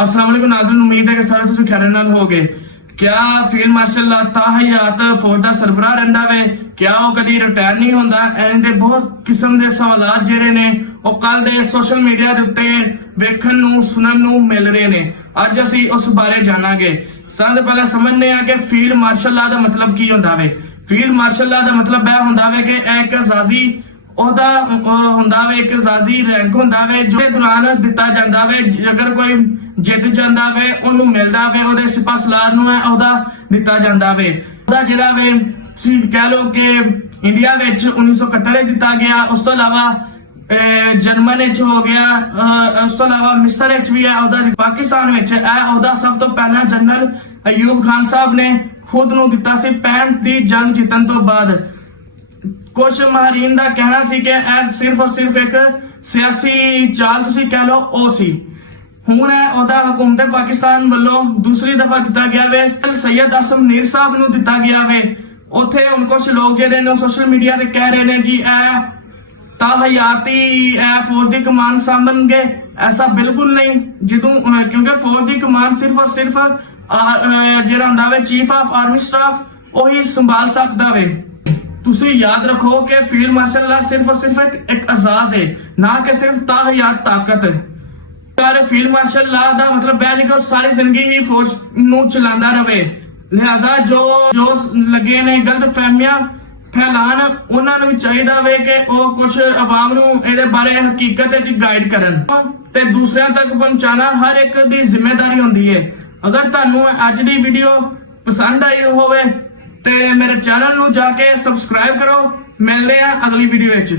अस्सलाम वालेकुम नाज़रीन, उम्मीद है कि सारे तुसीं खैर नाल होगे। क्या फील्ड मार्शल ताहयात फौज दा सरबराह रहिंदा वे? क्या वो कदी रिटायर नहीं होंदा? एंड बहुत किस्म दे सवालात जेहड़े ने ਉਹ ਕੱਲ ਦੇ ਸੋਸ਼ਲ ਮੀਡੀਆ ਦੇ ਉੱਤੇ ਵੇਖਣ ਨੂੰ ਸੁਣਨ ਨੂੰ ਮਿਲ ਰਹੇ ਨੇ। ਅੱਜ ਅਸੀਂ ਉਸ ਬਾਰੇ ਜਾਣਾਂਗੇ। ਸਭ ਤੋਂ ਪਹਿਲਾਂ ਸਮਝਦੇ ਆ ਕਿ ਫੀਲਡ ਮਾਰਸ਼ਲ ਲਾ ਦਾ ਮਤਲਬ ਕੀ ਹੁੰਦਾ ਵੇ। ਫੀਲਡ ਮਾਰਸ਼ਲ ਲਾ ਦਾ ਮਤਲਬ ਇਹ ਹੁੰਦਾ ਵੇ ਕਿ ਇੱਕ ਅਜ਼ਾਜ਼ੀ ਉਹਦਾ ਹੁੰਦਾ ਵੇ, ਇੱਕ ਅਜ਼ਾਜ਼ੀ ਰੈਂਕ ਹੁੰਦਾ ਵੇ ਜੋ ਦੌਰਾਨ ਦਿੱਤਾ ਜਾਂਦਾ ਵੇ। ਅਗਰ ਕੋਈ ਜਿੱਤ ਜਾਂਦਾ ਵੇ ਉਹਨੂੰ ਮਿਲਦਾ ਵੇ, ਉਹਦੇ ਸਿਪਾਹ ਸਲਾਰ ਨੂੰ ਉਹਦਾ ਦਿੱਤਾ ਜਾਂਦਾ ਵੇ। ਉਹਦਾ ਜਿਹੜਾ ਵੇ ਤੁਸੀਂ ਕਹਿ ਲਓ ਕਿ ਇੰਡੀਆ ਵਿੱਚ 1971 ਵਿੱਚ ਦਿੱਤਾ ਗਿਆ। ਉਸ ਤੋਂ ਇਲਾਵਾ ਜਰਮਨ ਵਿੱਚ ਹੋ ਗਿਆ, ਉਸ ਤੋਂ ਇਲਾਵਾ ਮਿਸਰ ਵਿੱਚ ਵੀ ਹੈ ਉਹਦਾ। ਪਾਕਿਸਤਾਨ ਵਿੱਚ ਇਹ ਉਹਦਾ ਸਭ ਤੋਂ ਪਹਿਲਾਂ ਜਨਰਲ ਅਯੂਬ ਖਾਨ ਸਾਹਿਬ ਨੇ ਖੁਦ ਨੂੰ ਦਿੱਤਾ ਸੀ 65 ਦੀ ਜੰਗ ਜਿੱਤਣ ਤੋਂ ਬਾਅਦ। ਕੁਝ ਮਾਹਰੀਨ ਦਾ ਕਹਿਣਾ ਸੀ ਕਿ ਇਹ ਸਿਰਫ ਔਰ ਸਿਰਫ ਇੱਕ ਸਿਆਸੀ ਚਾਲ ਤੁਸੀਂ ਕਹਿ ਲਓ ਉਹ ਸੀ। ਹੁਣ ਉਹਦਾ ਹਕੂਮਤ ਪਾਕਿਸਤਾਨ ਵੱਲੋਂ ਦੂਸਰੀ ਦਫਾ ਦਿੱਤਾ ਗਿਆ ਵੇ। ਸੈयद ਆਸਮ ਨੀਰ ਸਾਹਿਬ ਨੂੰ ਦਿੱਤਾ ਗਿਆ ਵੇ। ਉੱਥੇ ਹੁਣ ਕੁਝ ਲੋਕ ਜਿਹੜੇ ਨੇ ਸੋਸ਼ਲ ਮੀਡੀਆ ਤੇ ਕਹਿ ਰਹੇ ਨੇ ਜੀ ਇਹ ਤਾਹਯਾਤੀ ਫੌਜ ਦੀ ਕਮਾਨ ਸਾਂਭਣਗੇ। ਐਸਾ ਬਿਲਕੁਲ ਨਹੀਂ, ਜਦੋਂ ਕਿਉਂਕਿ ਫੌਜ ਦੀ ਕਮਾਨ ਸਿਰਫ ਔਰ ਸਿਰਫ ਜਿਹੜਾ ਹੁੰਦਾ ਵੇ ਚੀਫ ਆਫ ਆਰਮੀ ਸਟਾਫ ਉਹੀ ਸੰਭਾਲ ਸਕਦਾ ਵੇ। ਤੁਸੀਂ ਯਾਦ ਰੱਖੋ ਕਿ ਫੀਲਡ ਮਾਰਸ਼ਲ ਸਿਰਫ ਔਰ ਸਿਰਫ ਇੱਕ ਆਜ਼ਾਦ ਹੈ, ਨਾ ਕਿ ਸਿਰਫ ਤਾਹਯਾਤ ਤਾਕਤ। ਫੀਲਡ ਮਾਰਸ਼ਲ ਲਾ ਦਾ ਮਤਲਬ ਇਹ ਨਹੀਂ ਕਿ ਸਾਰੀ ਜ਼ਿੰਦਗੀ ਹੀ ਫੌਜ ਨੂੰ ਚਲਾਉਂਦਾ ਰਹੇ। ਲਿਹਾਜ਼ਾ ਜੋ ਲੱਗੇ ਨੇ ਗਲਤ ਫਹਿਮੀਆਂ ਫੈਲਾਣ, ਉਹਨਾਂ ਨੂੰ ਚਾਹੀਦਾ ਵੇ ਕਿ ਉਹ ਕੁਝ ਆਵਾਮ ਨੂੰ ਇਹਦੇ ਬਾਰੇ ਹਕੀਕਤ ਵਿੱਚ ਗਾਈਡ ਕਰਨ ਤੇ ਦੂਸਰਿਆਂ ਤੱਕ ਪਹੁੰਚਾਉਣਾ ਹਰ ਇੱਕ ਦੀ ਜ਼ਿੰਮੇਵਾਰੀ ਹੁੰਦੀ ਹੈ। ਅਗਰ ਤੁਹਾਨੂੰ ਅੱਜ ਦੀ ਵੀਡੀਓ ਪਸੰਦ ਆਈ ਹੋਵੇ ਤੇ ਮੇਰੇ ਚੈਨਲ ਨੂੰ ਜਾ ਕੇ ਸਬਸਕ੍ਰਾਈਬ ਕਰੋ। ਮਿਲਦੇ ਆ ਅਗਲੀ ਵੀਡੀਓ ਵਿੱਚ।